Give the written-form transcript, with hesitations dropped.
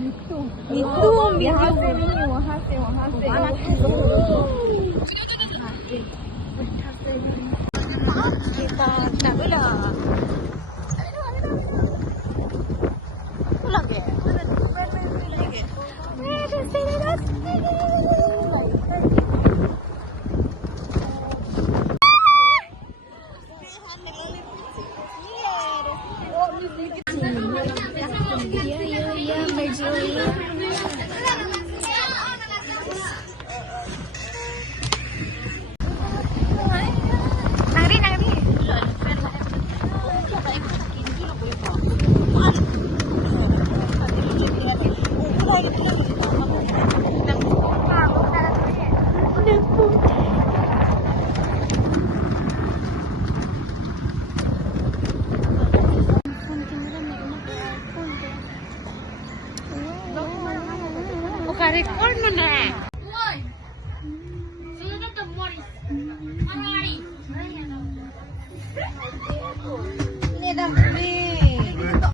Itu यहाँ से नहीं वहाँ से kita tak boleh lagi record mo na. Ini dah